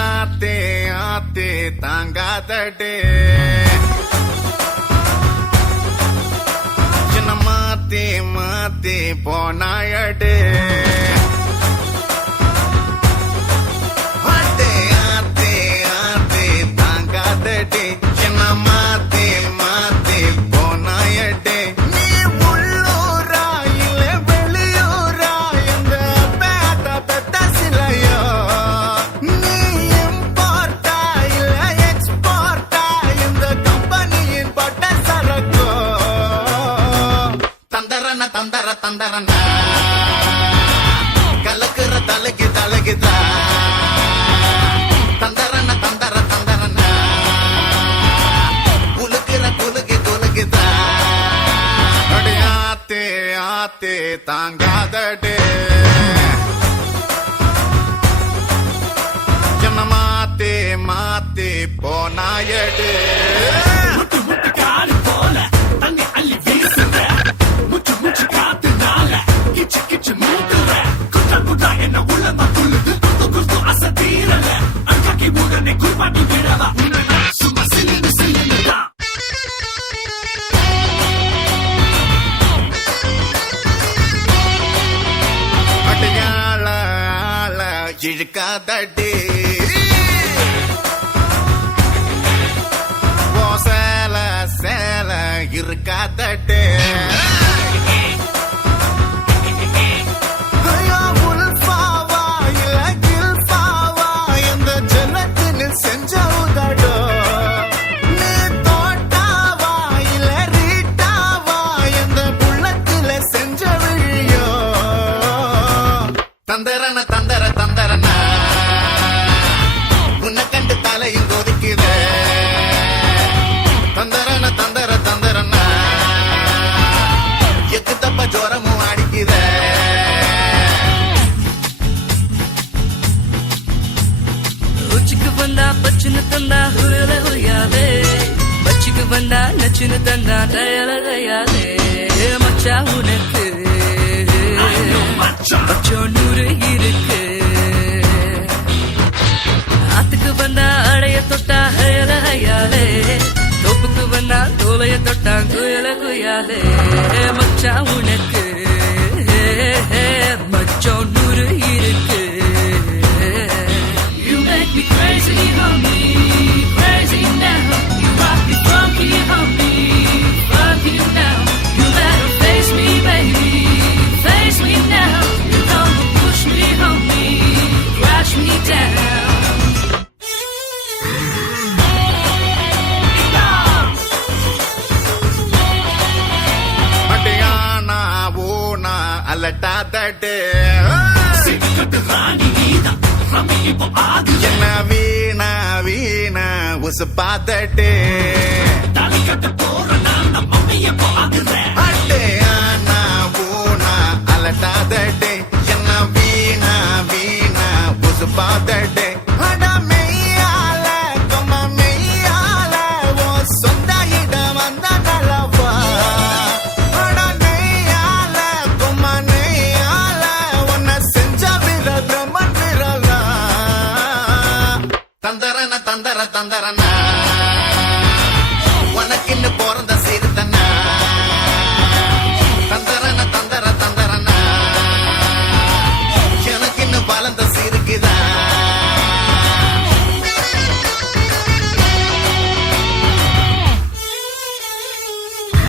ஆத்தே ஆத்தே தாங்காதடே சின்ன மாத்தே மாத்தே போனாயடே ஆத்தே ஆத்தே ஆத்தே தாங்காதடே சின்ன மாத்தே மாத்தே போனாயடே நீ உள்ளூரா இல்ல வெளியூரா இந்த பேட்ட பெத்த சிலையோ நீ இம்போர்ட்டா இல்ல எக்ஸ்போர்ட்டா இந்த கம்பெனியின் பட்ட சரக்கோ தந்தரன தந்தர தந்தரன கலக்குற தலைக்கு தலைக்குதா தந்தரன தந்தர தந்தரன குலுக்குற குலுக்கு குலுக்குதா அடி ஆத்தே ஆத்தே தாங்காதடே ஜன மாத்தே மாத்தே போனாயடே அடையாள ஆள இழுக்காதடே ஓ சேல சேல இருக்காதடே ஐயோ உல்ஃபாவா இல்ல கில்ஃபாவா இந்த ஜன்னத்தினில் செஞ்ச உதடோ நீ தோட்டாவா இல்ல ரீட்டாவா இந்த புள்ளத்தில செஞ்ச விழியோ தந்தரன தந்தர தந்தரன உன்னை கண்டு தலையில் கொதிக்குத தந்தரன தந்தர தந்தரன எக்கு தப்ப ஜோரமும் அடிக்குத ருச்சிக்கு வந்தா பச்சுன்னு தந்தா ஹுயல ஹுயாலே பச்சுக்கு வந்தா நச்சுன்னு தந்தா தயல தயாலே மச்சா உனக்கு மச்சோ நூறு இருக்கு ஆத்துக்கு வந்தா அடைய தொட்டா ஹயல ஹயாலே தோப்புக்கு வந்தா தோலைய தொட்டா குயல குயாலே மச்சா உனக்கு மச்சோ நூறு இருக்கு You make me crazy, homie, crazy now. You rock me funky, homie, funky now. You better face me, baby, face me now. You don't push me, homie, crash me down. அடையானா ஓனா அலட்டாதடே என்ன வீணா வீணா உசுப்பாதடே அடையானா ஓனா அலட்டாதடே என்ன வீணா வீணா உசுப்பாதடே